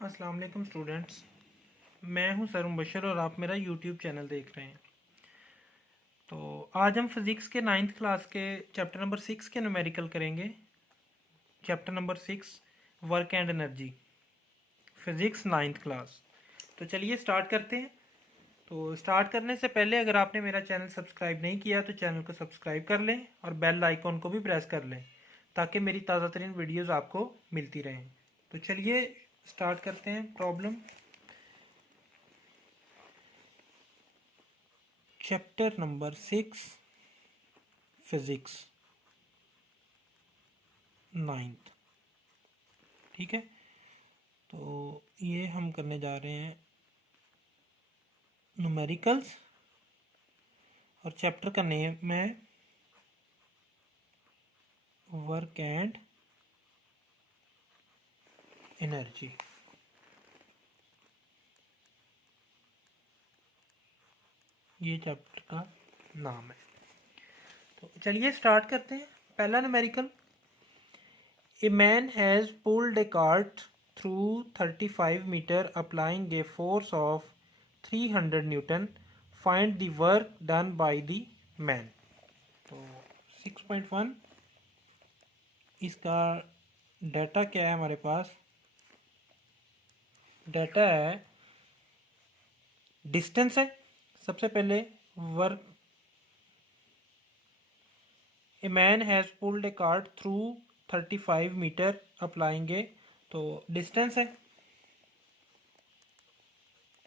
अस्सलाम वालेकुम स्टूडेंट्स। मैं हूं सर मुबशर और आप मेरा यूट्यूब चैनल देख रहे हैं। तो आज हम फिज़िक्स के 9th क्लास के चैप्टर नंबर 6 के न्यूमेरिकल करेंगे। Chapter number 6 work and energy, physics 9th class. तो चलिए स्टार्ट करते हैं। तो स्टार्ट करने से पहले अगर आपने मेरा चैनल सब्सक्राइब नहीं किया तो चैनल को सब्सक्राइब कर लें और बेल आइकॉन को भी प्रेस कर लें ताकि मेरी ताज़ा तरीन वीडियोज़ आपको मिलती रहें। तो चलिए स्टार्ट करते हैं problem. Chapter number 6 physics 9th। ठीक है, तो ये हम करने जा रहे हैं न्यूमेरिकल्स और चैप्टर का नेम है वर्क एंड एनर्जी। ये चैप्टर का नाम है। तो चलिए स्टार्ट करते हैं। पहला numerical, a man has pulled a cart through 35 meter applying a force of 300 newton, find the work done by the man. तो 6.1 इसका डाटा क्या है हमारे पास? डाटा है, डिस्टेंस है सबसे पहले, work, a man has pulled a cart through 35 metre applying, तो डिस्टेंस है।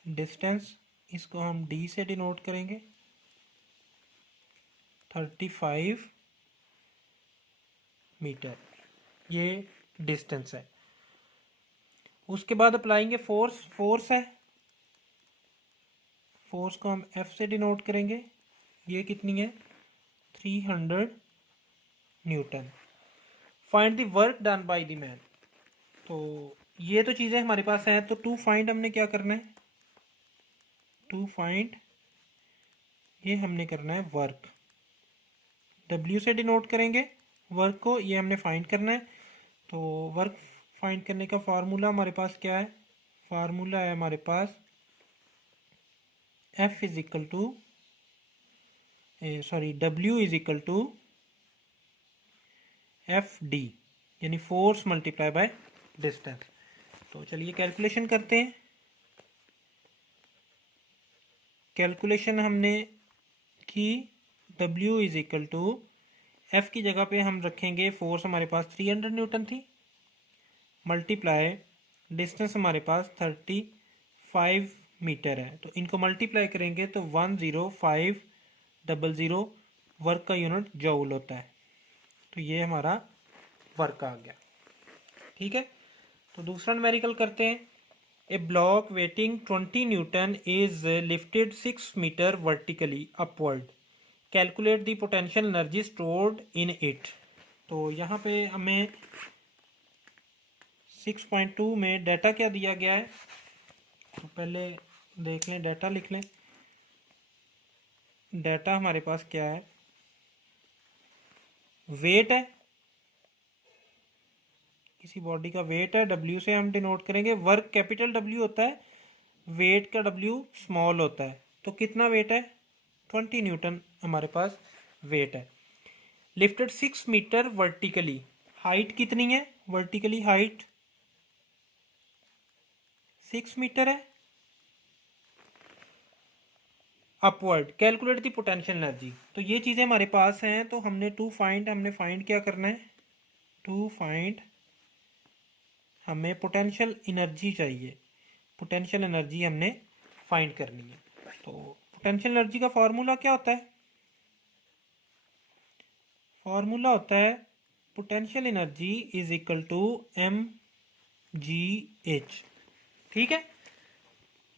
डिस्टेंस इसको हम डी से डिनोट करेंगे, 35 मीटर, ये डिस्टेंस है। उसके बाद अप्लाइंगे फोर्स, फोर्स है, फोर्स को हम एफ से डिनोट करेंगे, ये कितनी है? 300 newton. Find the work done by the man. तो ये तो चीज़ें हमारे पास हैं। तो टू फाइंड हमने क्या करना है? टू फाइंड, ये हमने करना है वर्क, डब्ल्यू से डिनोट करेंगे वर्क को, ये हमने फाइंड करना है। तो वर्क फाइंड करने का फार्मूला हमारे पास क्या है? फार्मूला है हमारे पास F is equal to W is equal to F D, यानी फोर्स मल्टीप्लाई बाय डिस्टेंस। तो चलिए कैलकुलेशन करते हैं। कैलकुलेशन हमने की, W is equal to F की जगह पे हम रखेंगे फोर्स, हमारे पास 300 न्यूटन थी, मल्टीप्लाई डिस्टेंस हमारे पास 35 मीटर है। तो इनको मल्टीप्लाई करेंगे तो 10500, वर्क का यूनिट जूल होता है। तो ये हमारा वर्क आ गया। ठीक है, तो दूसरा न्यूमेरिकल करते हैं। A block weighing 20 newton is lifted 6 metre vertically upward, calculate the potential energy stored in it. तो यहाँ पे हमें 6.2 में डाटा क्या दिया गया है? तो पहले देख लें, डाटा लिख लें। डाटा हमारे पास क्या है? वेट है, किसी बॉडी का वेट है, डब्ल्यू से हम डिनोट करेंगे। वर्क कैपिटल डब्ल्यू होता है, वेट का डब्ल्यू स्मॉल होता है। तो कितना वेट है? 20 न्यूटन हमारे पास वेट है। लिफ्टेड 6 मीटर वर्टिकली, हाइट कितनी है? वर्टिकली हाइट 6 मीटर है। Upward, calculate the potential energy. तो ये चीज़ें हमारे पास हैं। तो हमने हमने फाइंड क्या करना है? टू फाइंड, हमें पोटेंशियल एनर्जी चाहिए। पोटेंशियल एनर्जी हमने फाइंड करनी है। तो पोटेंशियल एनर्जी का फॉर्मूला क्या होता है? फॉर्मूला होता है potential energy is equal to M G H. ठीक है,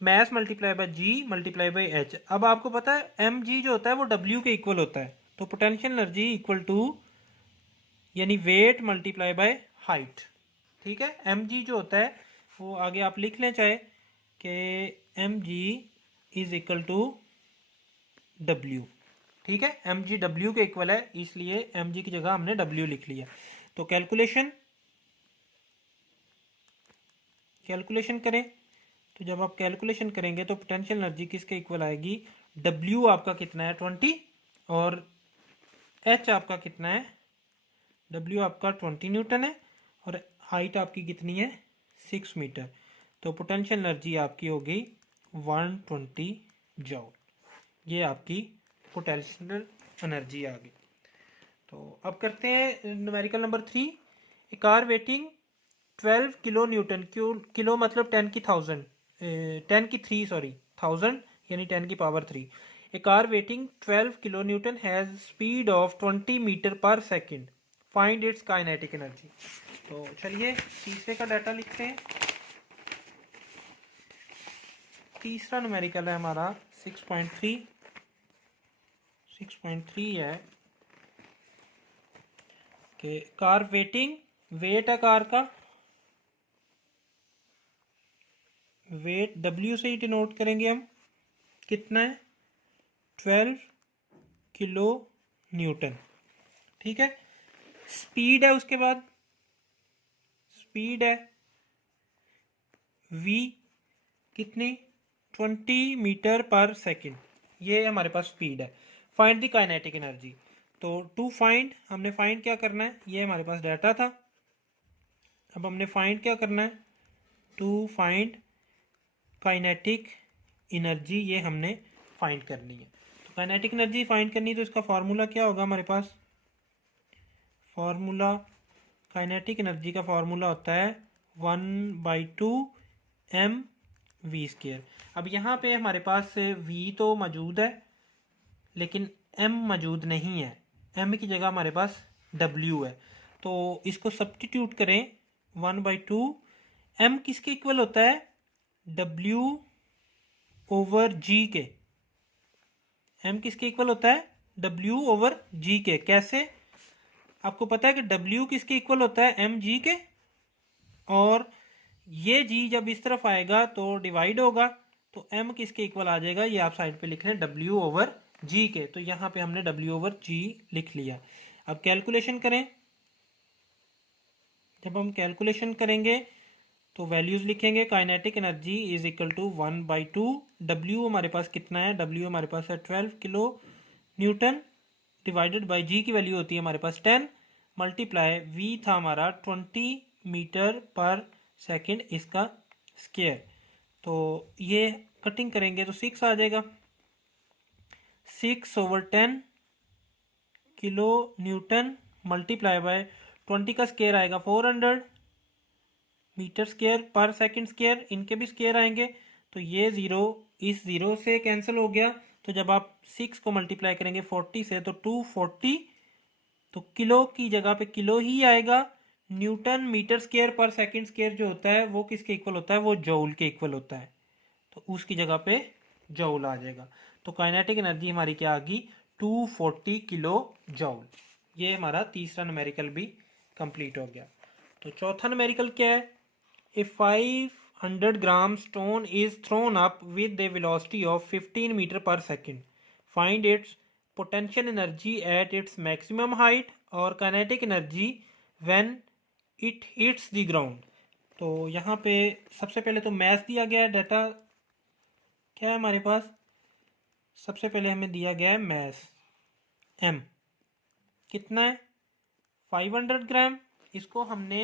mass multiply by G multiply by H. अब आपको पता है एम जी जो होता है वो डब्ल्यू के इक्वल होता है। तो पोटेंशियल एनर्जी इक्वल टू, यानी वेट मल्टीप्लाई बाय हाइट। ठीक है, एम जी जो होता है वो आगे आप लिख लें चाहे कि M G is equal to W. ठीक है, एम जी डब्ल्यू के इक्वल है, इसलिए एम जी की जगह हमने डब्ल्यू लिख लिया। तो कैलकुलेशन, कैलकुलेशन करें। तो जब आप कैलकुलेशन करेंगे तो पोटेंशियल एनर्जी किसके इक्वल आएगी, W आपका कितना है 20 और H आपका कितना है, W आपका 20 न्यूटन है और हाइट आपकी कितनी है 6 मीटर। तो पोटेंशियल एनर्जी आपकी हो गई 120 जॉल। ये आपकी पोटेंशियल एनर्जी आ गई। तो अब करते हैं numerical number 3। A car weighing 12 kilo newton, kilo मतलब 10 की 1000, 10 की 3 सॉरी 1000 यानी 10 की power 3। A car weighing 12 kilo newton has speed of 20 metre per second, find its kinetic energy. तो चलिए तीसरे का डाटा लिखते हैं। तीसरा न्यूमेरिकल है हमारा 6.3। 6.3 है कि कार वेटिंग, वेट है कार का, वेट W से ही डिनोट करेंगे हम, कितना है 12 किलो न्यूटन। ठीक है, स्पीड है, उसके बाद स्पीड है V कितनी 20 मीटर पर सेकंड, ये हमारे पास स्पीड है। Find the kinetic energy. तो टू फाइंड हमने फाइंड क्या करना है, ये हमारे पास डाटा था, अब हमने फाइंड क्या करना है, टू फाइंड काइनेटिक एनर्जी, ये हमने फाइंड करनी है। तो काइनेटिक एनर्जी फाइंड करनी है तो इसका फार्मूला क्या होगा हमारे पास, फार्मूला काइनेटिक एनर्जी का फार्मूला होता है 1/2 mv²। अब यहाँ पे हमारे पास v तो मौजूद है लेकिन m मौजूद नहीं है, m की जगह हमारे पास w है। तो इसको सब्स्टिट्यूट करें 1/2, m किसके इक्वल होता है w ओवर g के, m किसके इक्वल होता है w ओवर g के। कैसे, आपको पता है कि W किसके इक्वल होता है mg के, और ये g जब इस तरफ आएगा तो डिवाइड होगा, तो m किसके इक्वल आ जाएगा, ये आप साइड पे लिख लें W ओवर g के। तो यहाँ पे हमने W ओवर g लिख लिया। अब कैलकुलेशन करें, जब हम कैलकुलेशन करेंगे तो वैल्यूज लिखेंगे, kinetic energy is equal to 1/2, W हमारे पास कितना है, W हमारे पास है 12 किलो न्यूटन, डिवाइडेड बाई जी की वैल्यू होती है हमारे पास 10, मल्टीप्लाई V था हमारा 20 मीटर पर सेकंड, इसका स्क्वायर। तो ये कटिंग करेंगे तो 6 आ जाएगा, 6/10 किलो न्यूटन मल्टीप्लाई बाय 20 का स्क्वायर आएगा 400 मीटर स्क्वायर पर सेकंड स्क्वायर, इनके भी स्क्वायर आएंगे। तो ये ज़ीरो इस ज़ीरो से कैंसिल हो गया। तो जब आप 6 को मल्टीप्लाई करेंगे 40 से तो 240, तो किलो की जगह पे किलो ही आएगा। न्यूटन मीटर स्क्वायर पर सेकंड स्क्वायर जो होता है वो किसके इक्वल होता है, वो जौल के इक्वल होता है, तो उसकी जगह पे जौल आ जाएगा। तो काइनेटिक एनर्जी हमारी क्या आ गई 240 किलो जौल। ये हमारा तीसरा न्यूमेरिकल भी कंप्लीट हो गया। तो चौथा न्यूमेरिकल क्या है, a 500 gram stone is thrown up with a velocity of 15 metre per second, find its potential energy at its maximum height और kinetic energy when it hits the ground. तो यहाँ पे सबसे पहले तो मैथ दिया गया है, डाटा क्या है हमारे पास, सबसे पहले हमें दिया गया है मैथ, m कितना है 500 ग्राम, इसको हमने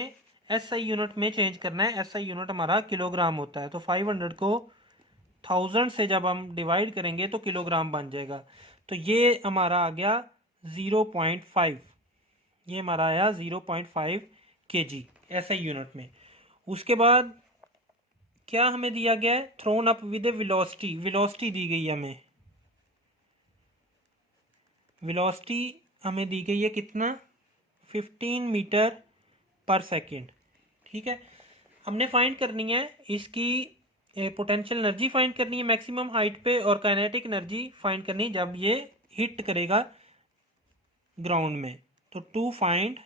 SI यूनिट में चेंज करना है, SI यूनिट हमारा किलोग्राम होता है। तो 500 को 1000 से जब हम डिवाइड करेंगे तो किलोग्राम बन जाएगा। तो ये हमारा आ गया 0.5, ये हमारा आया 0.5 kg SI यूनिट में। उसके बाद क्या हमें दिया गया है, thrown up with a velocity, velocity दी गई है हमें, वेलोसिटी हमें दी गई है कितना 15 मीटर पर सेकेंड। ठीक है, हमने फाइंड करनी है इसकी पोटेंशियल एनर्जी फाइंड करनी है मैक्सिमम हाइट पे, और काइनेटिक एनर्जी फाइंड करनी है जब ये हिट करेगा ग्राउंड में। तो टू फाइंड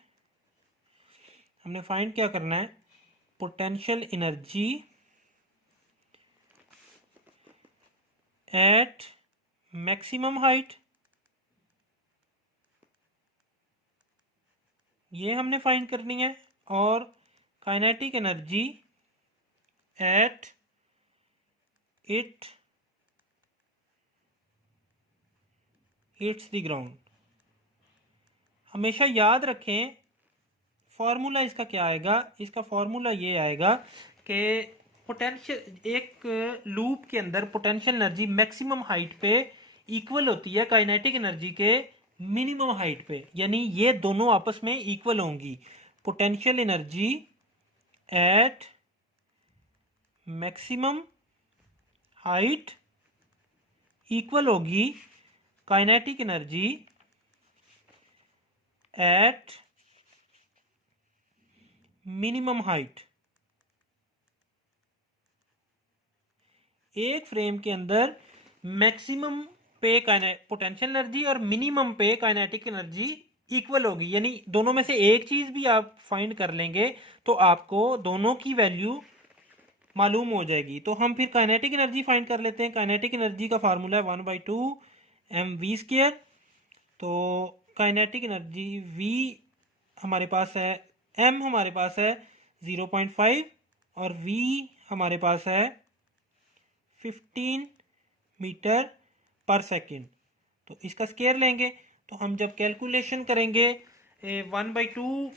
हमने फाइंड क्या करना है, potential energy at maximum height, ये हमने फाइंड करनी है, और kinetic energy at it hits the ground. हमेशा याद रखें फॉर्मूला इसका क्या आएगा, इसका फॉर्मूला ये आएगा कि पोटेंशियल एक लूप के अंदर पोटेंशियल एनर्जी मैक्सिमम हाइट पे इक्वल होती है काइनेटिक एनर्जी के मिनिमम हाइट पे, यानी ये दोनों आपस में इक्वल होंगी। Potential energy at maximum height equal होगी kinetic energy at minimum height. एक फ्रेम के अंदर मैक्सिमम पे पोटेंशियल एनर्जी और मिनिमम पे काइनेटिक एनर्जी इक्वल होगी, यानी दोनों में से एक चीज भी आप फाइंड कर लेंगे तो आपको दोनों की वैल्यू मालूम हो जाएगी। तो हम फिर काइनेटिक एनर्जी फाइंड कर लेते हैं। काइनेटिक एनर्जी का फार्मूला है 1/2 mv²। तो काइनेटिक एनर्जी v हमारे पास है, m हमारे पास है 0.5 और v हमारे पास है 15 मीटर पर सेकेंड। तो इसका स्केयर लेंगे, तो हम जब कैलकुलेशन करेंगे 1/2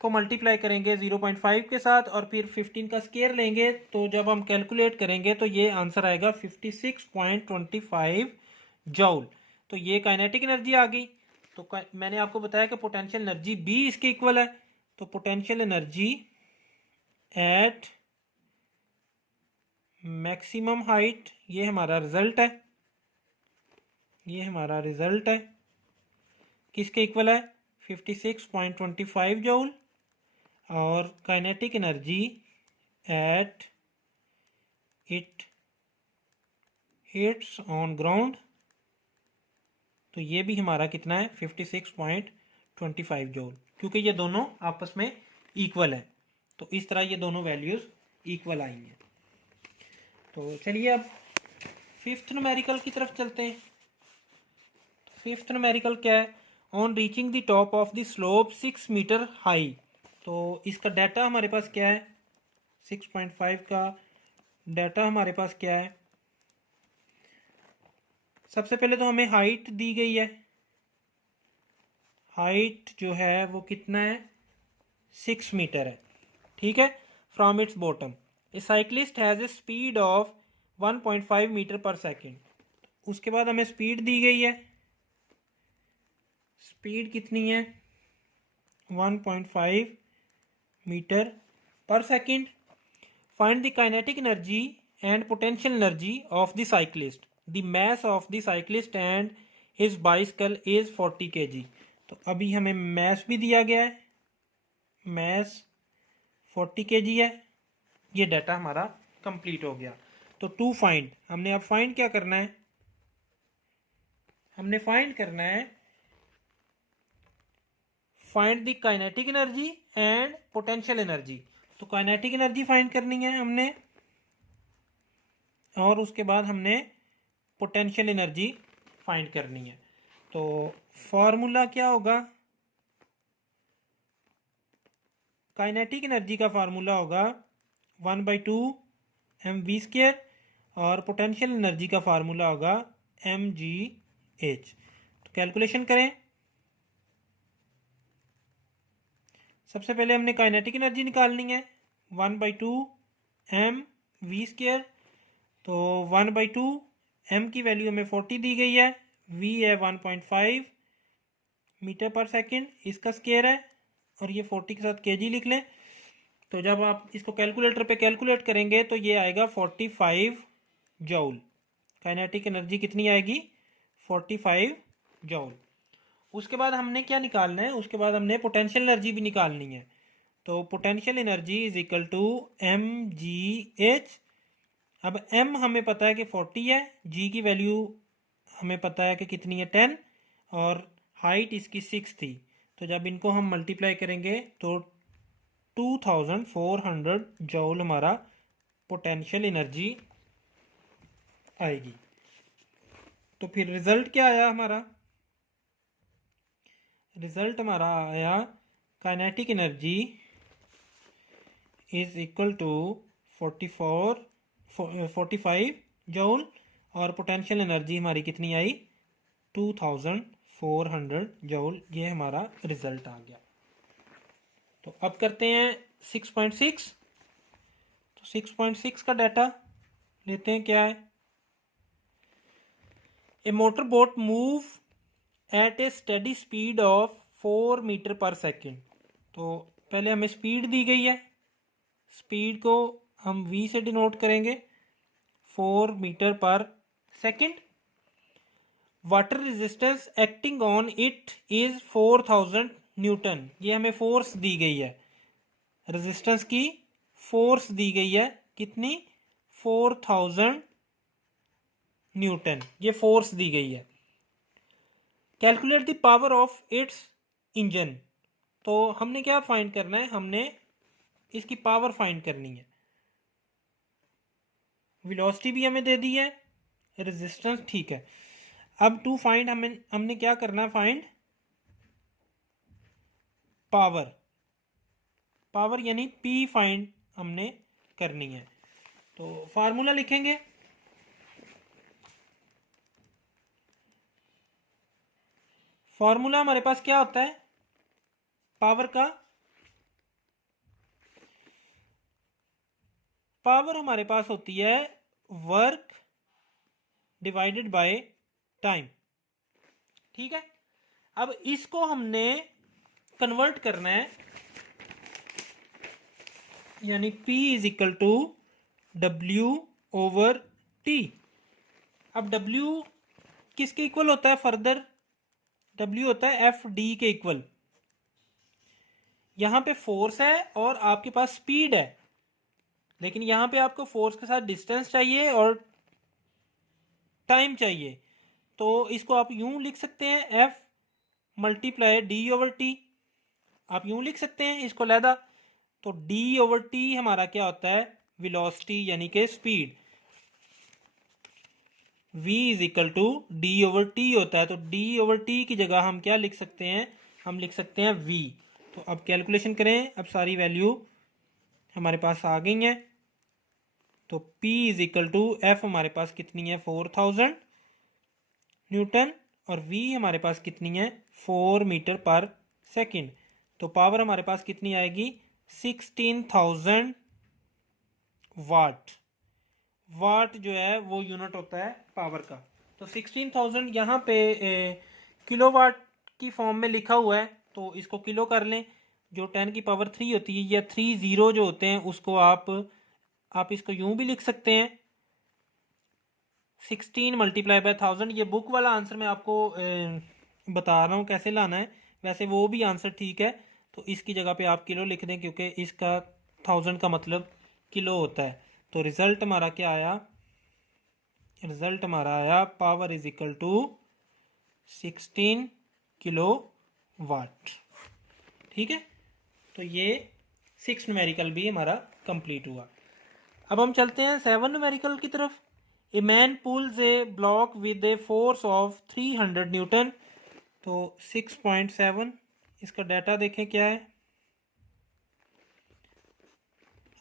को मल्टीप्लाई करेंगे 0.5 के साथ और फिर 15 का स्केयर लेंगे, तो जब हम कैलकुलेट करेंगे तो ये आंसर आएगा 56.25 जूल। तो ये काइनेटिक एनर्जी आ गई। तो मैंने आपको बताया कि पोटेंशियल एनर्जी B इसके इक्वल है। तो potential energy at maximum height, ये हमारा रिजल्ट है, ये हमारा रिजल्ट है, किसके इक्वल है 56.25 जूल। और kinetic energy at it hits on ground, तो ये भी हमारा कितना है 56.25 जूल, क्योंकि ये दोनों आपस में इक्वल है। तो इस तरह ये दोनों वैल्यूज इक्वल आई हैं। तो चलिए अब फिफ्थ न्यूमेरिकल की तरफ चलते हैं। फिफ्थ न्यूमेरिकल क्या है, on reaching the top of the slope 6 metre high. तो इसका डाटा हमारे पास क्या है, 6.5 का डाटा हमारे पास क्या है। सबसे पहले तो हमें हाइट दी गई है, हाइट जो है वो कितना है 6 मीटर है, ठीक है। From its bottom a cyclist has a speed of 1.5 metre per second. उसके बाद हमें स्पीड दी गई है, स्पीड कितनी है 1.5 metre per second. Find the kinetic energy and potential energy of the cyclist, the mass of the cyclist and his bicycle is 40 kg। तो अभी हमें मास भी दिया गया है, मास 40 kg है। ये डाटा हमारा कंप्लीट हो गया। तो टू फाइंड, हमने अब फाइंड क्या करना है, हमने फाइंड करना है find the kinetic energy and potential energy. तो काइनेटिक एनर्जी फाइंड करनी है हमने, और उसके बाद हमने पोटेंशियल एनर्जी फाइंड करनी है। तो फॉर्मूला क्या होगा, काइनेटिक एनर्जी का फार्मूला होगा 1/2 mv², और पोटेंशियल एनर्जी का फार्मूला होगा mgh। तो कैलकुलेशन करें। सबसे पहले हमने काइनेटिक एनर्जी निकालनी है 1/2 mv²। तो 1/2 m की वैल्यू हमें 40 दी गई है, v है 1.5 मीटर पर सेकेंड, इसका स्केयर है, और ये 40 के साथ kg लिख लें। तो जब आप इसको कैलकुलेटर पे कैलकुलेट करेंगे तो ये आएगा 45 जूल। काइनेटिक एनर्जी कितनी आएगी 45 जूल। उसके बाद हमने क्या निकालना है, उसके बाद हमने पोटेंशियल एनर्जी भी निकालनी है। तो potential energy is equal to mgh। अब m हमें पता है कि 40 है, g की वैल्यू हमें पता है कि कितनी है 10, और हाइट इसकी 6 थी। तो जब इनको हम मल्टीप्लाई करेंगे तो 2400 जूल हमारा पोटेंशियल एनर्जी आएगी। तो फिर रिजल्ट क्या आया हमारा, रिजल्ट हमारा आया kinetic energy is equal to 45 joule, और पोटेंशियल एनर्जी हमारी कितनी आई 2400 जूल। ये हमारा रिजल्ट आ गया। तो अब करते हैं 6.6। तो 6.6 का डाटा लेते हैं, क्या है। A motor boat move at a steady speed of 4 metre per second. तो पहले हमें स्पीड दी गई है, स्पीड को हम v से डिनोट करेंगे, 4 metre per second. Water resistance acting on it is 4000 Newton. ये हमें फोर्स दी गई है, रेजिस्टेंस की फोर्स दी गई है, कितनी 4000 न्यूटन, ये फोर्स दी गई है। Calculate the power of its engine. तो हमने क्या फाइंड करना है, हमने इसकी पावर फाइंड करनी है। वेलोसिटी भी हमें दे दी है, रेजिस्टेंस ठीक है। अब टू फाइंड हमने क्या करना है, फाइंड पावर। पावर यानी पी फाइंड हमने करनी है। तो फार्मूला लिखेंगे, फार्मूला हमारे पास क्या होता है पावर का। पावर हमारे पास होती है वर्क डिवाइडेड बाय टाइम, ठीक है। अब इसको हमने कन्वर्ट करना है, यानी P is equal to W/T। अब W किसके इक्वल होता है, फर्दर W होता है FD के इक्वल। यहां पे फोर्स है और आपके पास स्पीड है, लेकिन यहां पे आपको फोर्स के साथ डिस्टेंस चाहिए और टाइम चाहिए। तो इसको आप यूं लिख सकते हैं F मल्टीप्लाई D/T। आप यूं लिख सकते हैं इसको लहदा। तो D/T हमारा क्या होता है, वेलोसिटी यानी कि speed. V is equal to D/T होता है। तो D/T की जगह हम क्या लिख सकते हैं, हम लिख सकते हैं V। तो अब कैलकुलेशन करें, अब सारी वैल्यू हमारे पास आ गई हैं। तो P is equal to F हमारे पास कितनी है 4000 न्यूटन, और V हमारे पास कितनी है 4 मीटर पर सेकेंड। तो पावर हमारे पास कितनी आएगी 16000 वाट। वाट जो है वो यूनिट होता है पावर का। तो 16000 यहाँ पे किलोवाट की फॉर्म में लिखा हुआ है, तो इसको किलो कर लें। जो 10 की पावर 3 होती है, या 3 जीरो जो होते हैं उसको आप इसको यूं भी लिख सकते हैं 16 मल्टीप्लाई बाय 1000। ये बुक वाला आंसर मैं आपको बता रहा हूँ कैसे लाना है, वैसे वो भी आंसर ठीक है। तो इसकी जगह पे आप किलो लिख दें, क्योंकि इसका 1000 का मतलब किलो होता है। तो रिजल्ट हमारा क्या आया, रिजल्ट हमारा आया power is equal to 16 kilowatt, ठीक है। तो ये 6 न्यूमेरिकल भी हमारा कंप्लीट हुआ। अब हम चलते हैं 7 न्यूमेरिकल की तरफ। A man pulls a block with a force of 300 newton. तो 6.7 इसका डाटा देखें क्या है।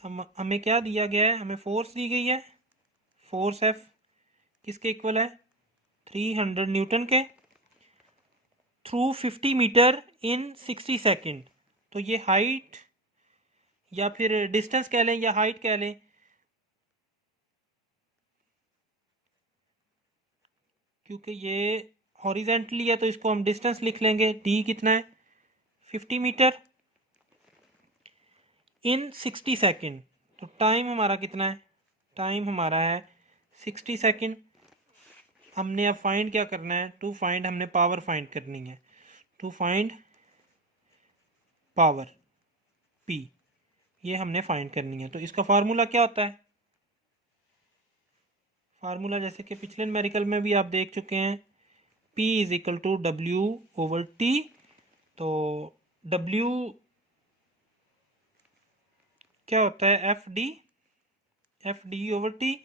हमें क्या दिया गया है, हमें फोर्स दी गई है, फोर्स F किसके इक्वल है 300 न्यूटन के, थ्रू 50 मीटर इन 60 सेकेंड। तो ये हाइट या फिर डिस्टेंस कह लें या हाइट कह लें, क्योंकि ये हॉरिजेंटली है तो इसको हम डिस्टेंस लिख लेंगे। D कितना है 50 मीटर इन 60 सेकेंड। तो टाइम हमारा कितना है, टाइम हमारा है 60 सेकेंड। हमने अब फाइंड क्या करना है, टू फाइंड हमने पावर फाइंड करनी है। टू फाइंड पावर P, ये हमने फाइंड करनी है। तो इसका फार्मूला क्या होता है, फार्मूला जैसे कि पिछले न्यूमेरिकल में भी आप देख चुके हैं, P is equal to W/T। तो W क्या होता है FD/T।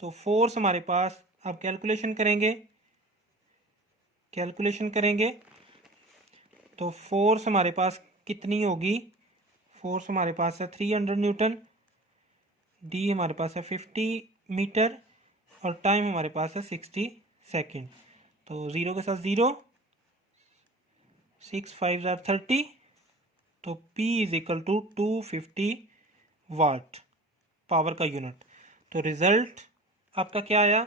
तो फोर्स हमारे पास, अब कैलकुलेशन करेंगे, कैलकुलेशन करेंगे तो फोर्स हमारे पास कितनी होगी, फोर्स हमारे पास है 300 न्यूटन डी हमारे पास है 50 मीटर और टाइम हमारे पास है 60 सेकेंड। तो 0 के साथ 0, 6 5 30, तो P is equal to 250 watt power का यूनिट। तो रिजल्ट आपका क्या आया,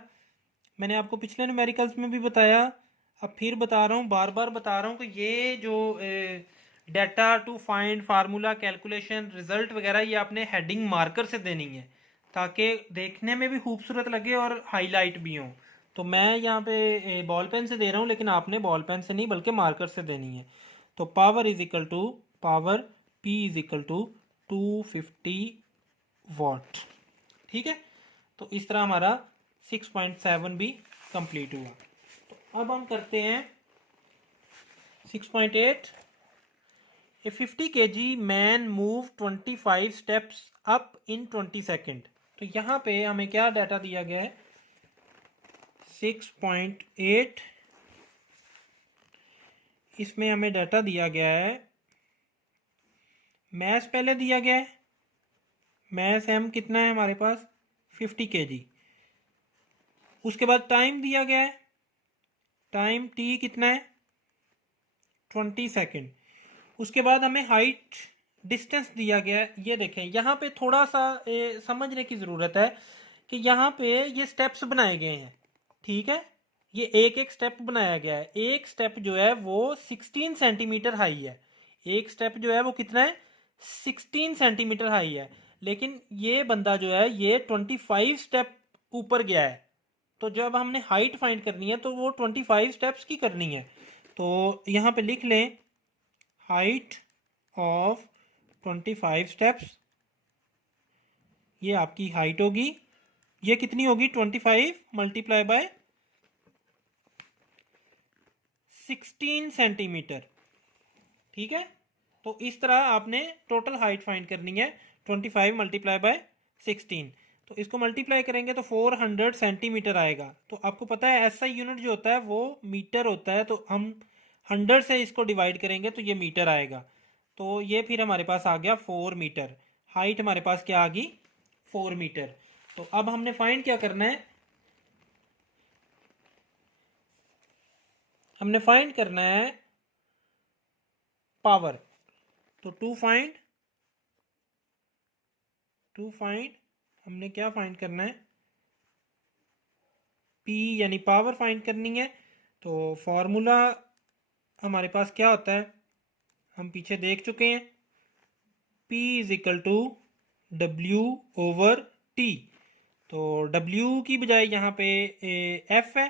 मैंने आपको पिछले न्यूमेरिकल्स में भी बताया, अब फिर बता रहा हूँ, बार बार बता रहा हूँ कि ये जो data to find formula calculation result वगैरह ये आपने हेडिंग मार्कर से देनी है ताकि देखने में भी खूबसूरत लगे और हाईलाइट भी हो। तो मैं यहाँ पे बॉल पेन से दे रहा हूँ, लेकिन आपने बॉल पेन से नहीं बल्कि मार्कर से देनी है। तो power is equal to power P is equal to 250 watt. ठीक है, तो इस तरह हमारा 6.7 भी कंप्लीट हुआ। तो अब हम करते हैं 6.8। ए 50 kg man move 25 steps up in 20 second. तो यहाँ पे हमें क्या डाटा दिया गया है, 6.8, इसमें हमें डाटा दिया गया है, मैस पहले दिया गया है, मैस एम कितना है हमारे पास 50 kg। उसके बाद टाइम दिया गया है, टाइम टी कितना है 20 सेकेंड। उसके बाद हमें हाइट डिस्टेंस दिया गया है। ये देखें यहाँ पे थोड़ा सा समझने की ज़रूरत है कि यहाँ पे ये स्टेप्स बनाए गए हैं। ठीक है, ये एक एक स्टेप बनाया गया है। एक स्टेप जो है वो 16 सेंटीमीटर हाई है, एक स्टेप जो है वो कितना है 16 सेंटीमीटर हाई है, लेकिन ये बंदा जो है ये 25 स्टेप ऊपर गया है। तो जब हमने हाइट फाइंड करनी है तो वो 25 स्टेप्स की करनी है। तो यहाँ पे लिख लें हाइट ऑफ 25 स्टेप्स, ये आपकी हाइट होगी। ये कितनी होगी 25 मल्टीप्लाई बाय 16 सेंटीमीटर। ठीक है, तो इस तरह आपने टोटल हाइट फाइंड करनी है 25 मल्टीप्लाई बाय 16। तो इसको मल्टीप्लाई करेंगे तो 400 सेंटीमीटर आएगा। तो आपको पता है एसआई यूनिट जो होता है वो मीटर होता है, तो हम 100 से इसको डिवाइड करेंगे तो ये मीटर आएगा। तो ये फिर हमारे पास आ गया 4 मीटर। हाइट हमारे पास क्या आ गई 4 मीटर। तो अब हमने फाइंड क्या करना है, हमने फाइंड करना है पावर। तो टू फाइंड हमने क्या फाइंड करना है, P यानी पावर फाइंड करनी है। तो फॉर्मूला हमारे पास क्या होता है, हम पीछे देख चुके हैं, P is equal to W over T। तो W की बजाय यहाँ पे F है,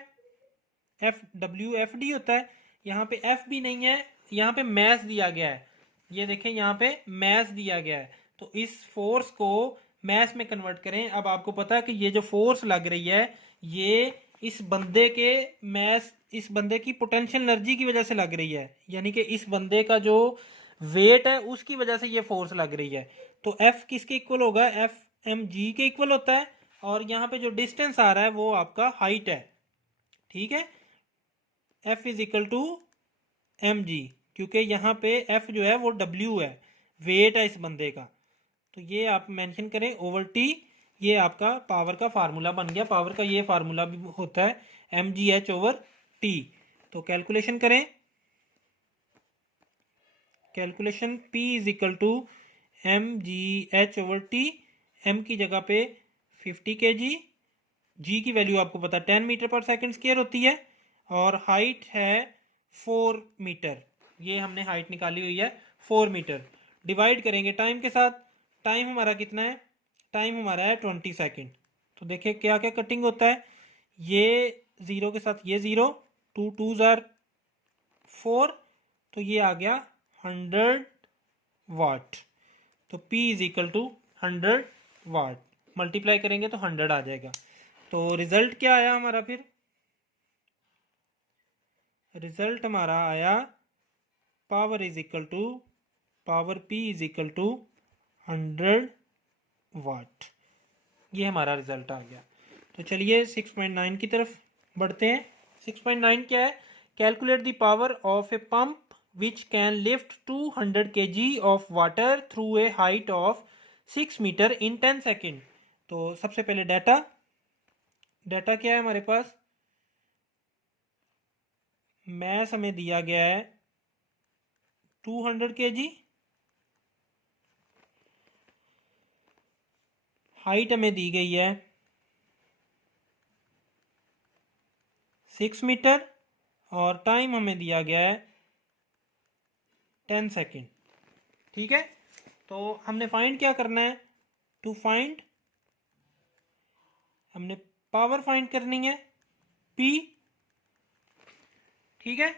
FWFD होता है। यहाँ पे F भी नहीं है, यहाँ पे मैस दिया गया है। ये देखें यहाँ पे मैस दिया गया है, तो इस फोर्स को मैस में कन्वर्ट करें। अब आपको पता है कि ये जो फोर्स लग रही है ये इस बंदे के मैस, इस बंदे की पोटेंशियल एनर्जी की वजह से लग रही है, यानी कि इस बंदे का जो वेट है उसकी वजह से ये फोर्स लग रही है। तो F किसके इक्वल होगा, FmG के इक्वल होता है। और यहाँ पे जो डिस्टेंस आ रहा है वो आपका हाइट है। ठीक है, F is equal to mg, क्योंकि यहाँ पे F जो है वो W है, वेट है इस बंदे का। तो ये आप मेंशन करें ओवर T, ये आपका पावर का फार्मूला बन गया। पावर का ये फार्मूला भी होता है mgh ओवर T। तो कैलकुलेशन करें, calculation P is equal to mgh over T। m की जगह पे 50 kg, g की वैल्यू आपको पता 10 मीटर पर सेकंड स्क्वायर होती है, और हाइट है 4 मीटर। ये हमने हाइट निकाली हुई है 4 मीटर। डिवाइड करेंगे टाइम के साथ, टाइम हमारा कितना है, टाइम हमारा है 20 सेकेंड। तो देखिए क्या क्या कटिंग होता है, ये 0 के साथ ये 0, 2 2 ज़ार 4, तो ये आ गया 100 वाट। तो P is equal to 100 watt, multiply करेंगे तो 100 आ जाएगा। तो रिजल्ट क्या आया हमारा, फिर रिजल्ट हमारा आया power is equal to power P is equal to 100 watt. ये हमारा रिजल्ट आ गया। तो चलिए 6.9 की तरफ बढ़ते हैं। 6.9 क्या है, calculate the power of a pump which can lift 200 kg of water through a height of 6 metre in 10 second तो सबसे पहले डाटा, डाटा क्या है हमारे पास, मैस हमें दिया गया है 200 kg, हाइट हमें दी गई है 6 मीटर, और टाइम हमें दिया गया है 10 सेकेंड। ठीक है, तो हमने फाइंड क्या करना है, टू फाइंड, हमने पावर फाइंड करनी है P। ठीक है,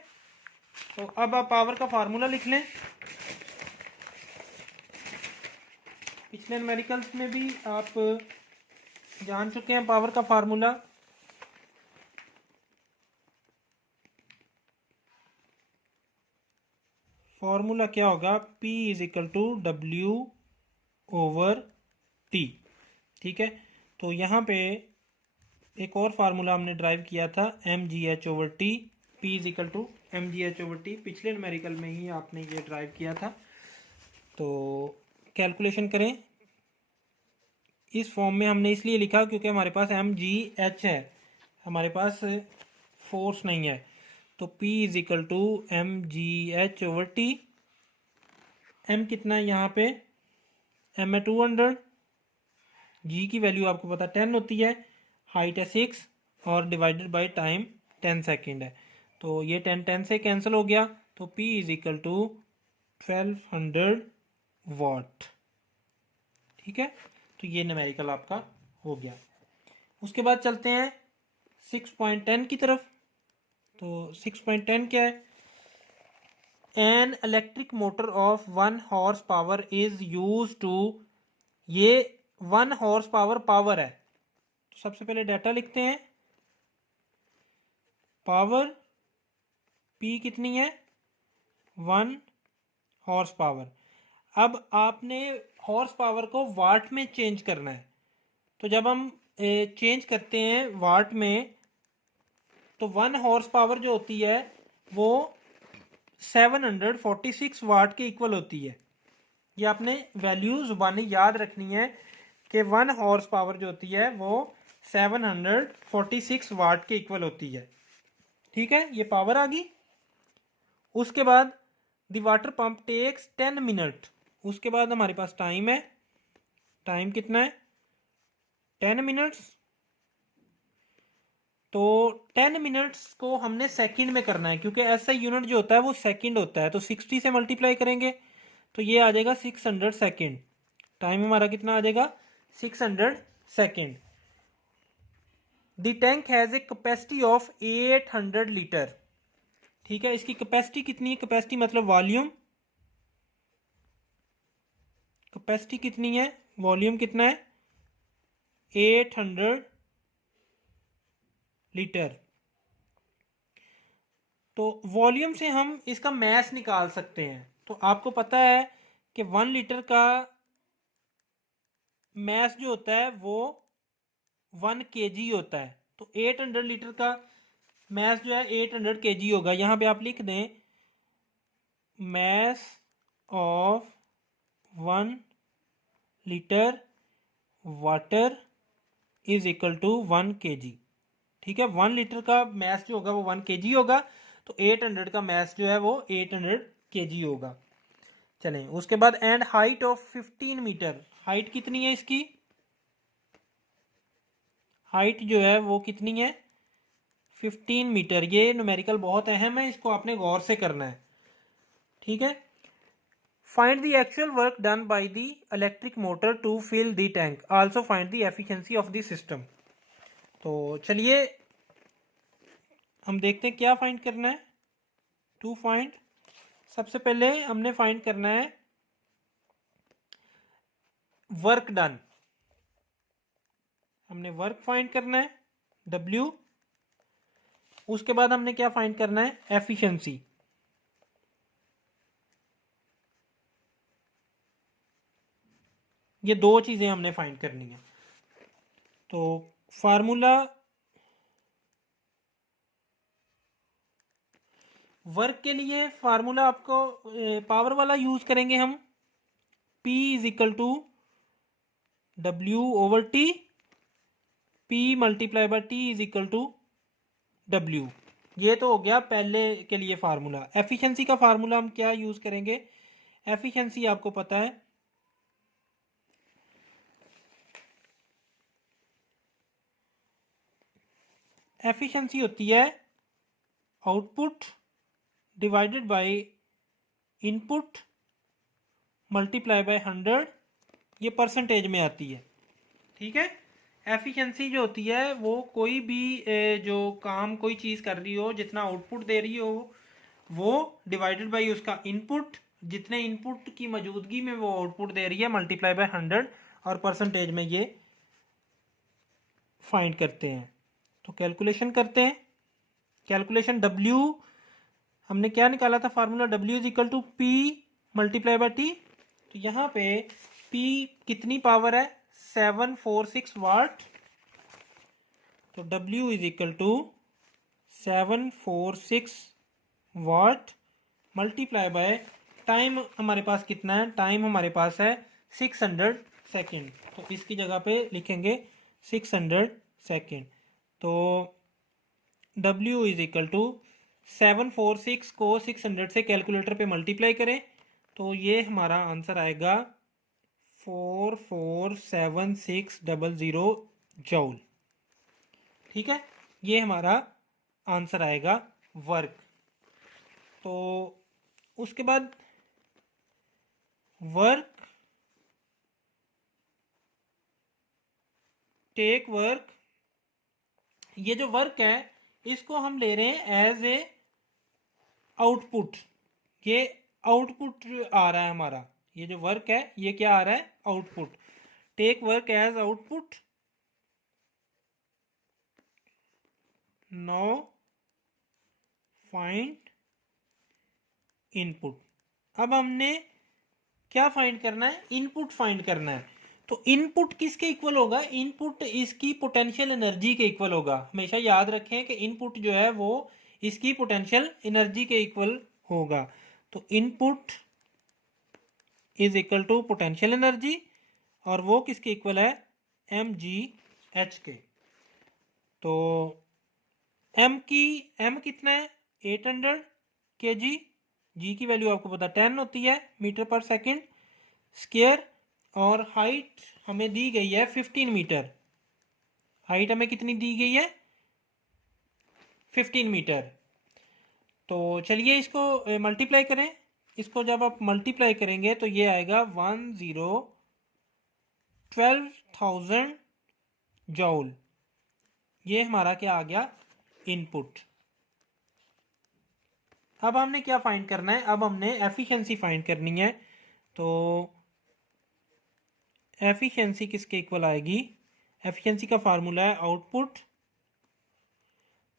तो अब आप पावर का फार्मूला लिख लें। पिछले न्यूमेरिकल्स में भी आप जान चुके हैं पावर का फार्मूला। फॉर्मूला क्या होगा, P is equal to W over T। ठीक है, तो यहाँ पे एक और फार्मूला हमने ड्राइव किया था mgh over T, P is equal to mgh over T, पिछले न्यूमेरिकल में ही आपने ये ड्राइव किया था। तो कैलकुलेशन करें, इस फॉर्म में हमने इसलिए लिखा क्योंकि हमारे पास mgh है, हमारे पास फोर्स नहीं है। तो P is equal to mgh over T, m कितना है यहाँ पे, m है 200, g की वैल्यू आपको पता 10 होती है, हाइट है 6 और डिवाइडेड बाय टाइम 10 सेकेंड है। तो ये 10 से कैंसिल हो गया, तो P इज इक्वल टू 1200 वाट। ठीक है, तो ये न्यूमेरिकल आपका हो गया। उसके बाद चलते हैं 6.10 की तरफ। तो 6.10 क्या है, an electric motor of 1 horse power is use to, ये 1 हॉर्स पावर है। तो सबसे पहले डाटा लिखते हैं, पावर P कितनी है, 1 हॉर्स पावर। अब आपने हॉर्स पावर को वाट में चेंज करना है। तो जब हम चेंज करते हैं वाट में, तो 1 हॉर्स पावर जो होती है वो 746 वाट के इक्वल होती है। ये आपने वैल्यू जुबानी याद रखनी है कि 1 हॉर्स पावर जो होती है वो 746 वाट के इक्वल होती है। ठीक है, ये पावर आ गई। उसके बाद the water pump takes 10 minute. उसके बाद हमारे पास टाइम है, टाइम कितना है, 10 मिनट्स। तो 10 मिनट्स को हमने सेकंड में करना है, क्योंकि ऐसा यूनिट जो होता है वो सेकंड होता है। तो 60 से मल्टीप्लाई करेंगे तो ये आ जाएगा 600 सेकंड। टाइम हमारा कितना आ जाएगा, 600 second. The tank has a capacity of 800 litre. ठीक है, इसकी कैपेसिटी कितनी है, कैपेसिटी मतलब वॉल्यूम, कैपेसिटी कितनी है, वॉल्यूम कितना है, 800 लीटर। तो वॉल्यूम से हम इसका मैस निकाल सकते हैं। तो आपको पता है कि 1 लीटर का मैस जो होता है वो 1 kg होता है। तो 800 लीटर का मैस जो है 800 kg होगा। यहाँ पे आप लिख दें mass of 1 litre water is equal to 1 kg। ठीक है, 1 लीटर का मैस जो होगा वो 1 kg होगा। तो 800 का मैस जो है वो 800 kg होगा। चलें, उसके बाद and height of 15 metre. Height कितनी है इसकी, हाइट जो है वो कितनी है, 15 मीटर। ये न्यूमेरिकल बहुत अहम है, इसको आपने गौर से करना है। ठीक है, find the actual work done by the electric motor to fill the tank, also find the efficiency of the system. तो चलिए हम देखते हैं क्या फाइंड करना है। टू फाइंड, सबसे पहले हमने फाइंड करना है वर्क डन। हमने वर्क फाइंड करना है W। उसके बाद हमने क्या फाइंड करना है, एफिशिएंसी। ये दो चीजें हमने फाइंड करनी है। तो फार्मूला वर्क के लिए, फार्मूला आपको पावर वाला यूज करेंगे हम, P is equal to W/T, P multiply by T is equal to W। ये तो हो गया पहले के लिए फार्मूला। एफिशिएंसी का फार्मूला हम क्या यूज़ करेंगे? एफिशिएंसी आपको पता है, एफिशिएंसी होती है output divided by input multiply by 100, ये परसेंटेज में आती है। ठीक है, एफिशिएंसी जो होती है वो कोई भी जो काम कोई चीज़ कर रही हो, जितना आउटपुट दे रही हो वो डिवाइडेड बाय उसका इनपुट, जितने इनपुट की मौजूदगी में वो आउटपुट दे रही है, मल्टीप्लाई बाय 100 और परसेंटेज में ये फाइंड करते हैं। तो कैलकुलेशन करते हैं। कैलकुलेशन W हमने क्या निकाला था formula? W is equal to P multiply by T। तो यहाँ पे P कितनी पावर है? 746 वाट। तो W is equal to 746 watt multiply by time हमारे पास कितना है? टाइम हमारे पास है 600 सेकेंड। तो इसकी जगह पे लिखेंगे 600 सेकेंड। तो W इज इक्वल टू 746 को 600 से कैलकुलेटर पे मल्टीप्लाई करें तो ये हमारा आंसर आएगा 447,600 जूल। ठीक है, ये हमारा आंसर आएगा वर्क। तो उसके बाद वर्क, टेक वर्क, ये जो वर्क है इसको हम ले रहे हैं एज ए आउटपुट। ये आउटपुट आ रहा है हमारा, ये जो वर्क है ये क्या आ रहा है? Output. Take work as output. Now find input. अब हमने क्या फाइंड करना है? इनपुट फाइंड करना है। तो इनपुट किसके इक्वल होगा? इनपुट इसकी पोटेंशियल एनर्जी के इक्वल होगा। हमेशा याद रखें कि इनपुट जो है वो इसकी पोटेंशियल एनर्जी के इक्वल होगा। तो input is equal to potential energy, और वो किसके इक्वल है? mgh के। तो m कितना है? 800 kg। g की वैल्यू आपको पता 10 होती है मीटर पर सेकंड स्क्वायर, और हाइट हमें दी गई है 15 मीटर। हाइट हमें कितनी दी गई है? 15 मीटर। तो चलिए इसको मल्टीप्लाई करें। इसको जब आप मल्टीप्लाई करेंगे तो ये आएगा 12,000 जूल। ये हमारा क्या आ गया? इनपुट। अब हमने क्या फाइंड करना है? अब हमने एफिशिएंसी फाइंड करनी है। तो एफिशिएंसी किसके इक्वल आएगी? एफिशिएंसी का फार्मूला है output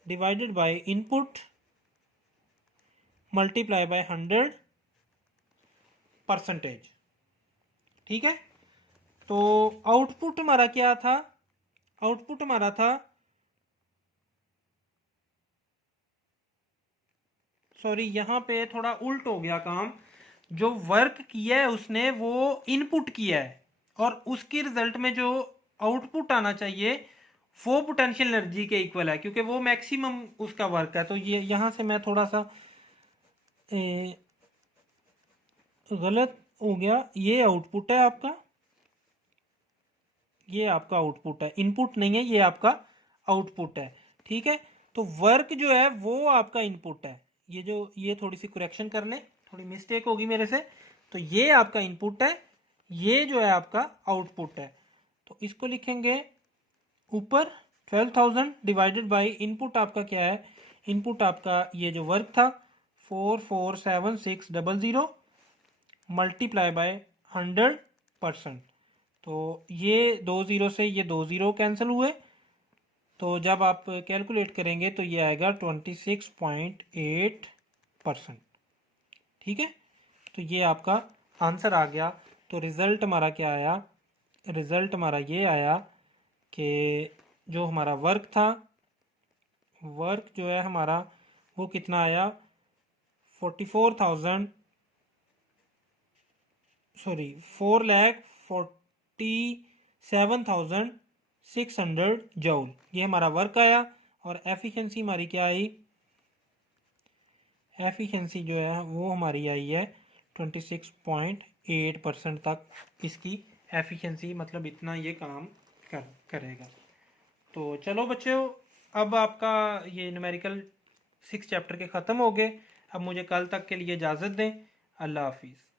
divided by input multiply by 100 percentage. ठीक है, तो आउटपुट हमारा क्या था? आउटपुट हमारा था, सॉरी यहाँ पे थोड़ा उल्ट हो गया काम। जो वर्क किया है उसने वो इनपुट किया है, और उसके रिजल्ट में जो आउटपुट आना चाहिए वो पोटेंशियल एनर्जी के इक्वल है, क्योंकि वो मैक्सिमम उसका वर्क है। तो ये यहाँ से मैं थोड़ा सा गलत हो गया। ये आउटपुट है आपका, ये आपका आउटपुट है, इनपुट नहीं है, ये आपका आउटपुट है। ठीक है, तो वर्क जो है वो आपका इनपुट है। ये जो ये थोड़ी सी करेक्शन कर लें, थोड़ी मिस्टेक होगी मेरे से। तो ये आपका इनपुट है, ये जो है आपका आउटपुट है। तो इसको लिखेंगे ऊपर 12,000 डिवाइडेड बाय इनपुट आपका क्या है? इनपुट आपका ये जो वर्क था 447,600 मल्टीप्लाई बाय 100%। तो ये 2 जीरो से ये 2 जीरो कैंसिल हुए, तो जब आप कैलकुलेट करेंगे तो ये आएगा 26.8%। ठीक है, तो ये आपका आंसर आ गया। तो रिज़ल्ट हमारा क्या आया? रिज़ल्ट हमारा ये आया कि जो हमारा वर्क था, वर्क जो है हमारा वो कितना आया? 44,000, सॉरी 4,40,000 7600 जूल। ये हमारा वर्क आया और एफिशिएंसी हमारी क्या आई, एफिशिएंसी जो है वो हमारी आई है 26.8% तक इसकी एफिशिएंसी, मतलब इतना ये काम करेगा। तो चलो बच्चों, अब आपका ये न्यूमेरिकल 6 चैप्टर के ख़त्म हो गए। अब मुझे कल तक के लिए इजाज़त दें। अल्लाह हाफिज़।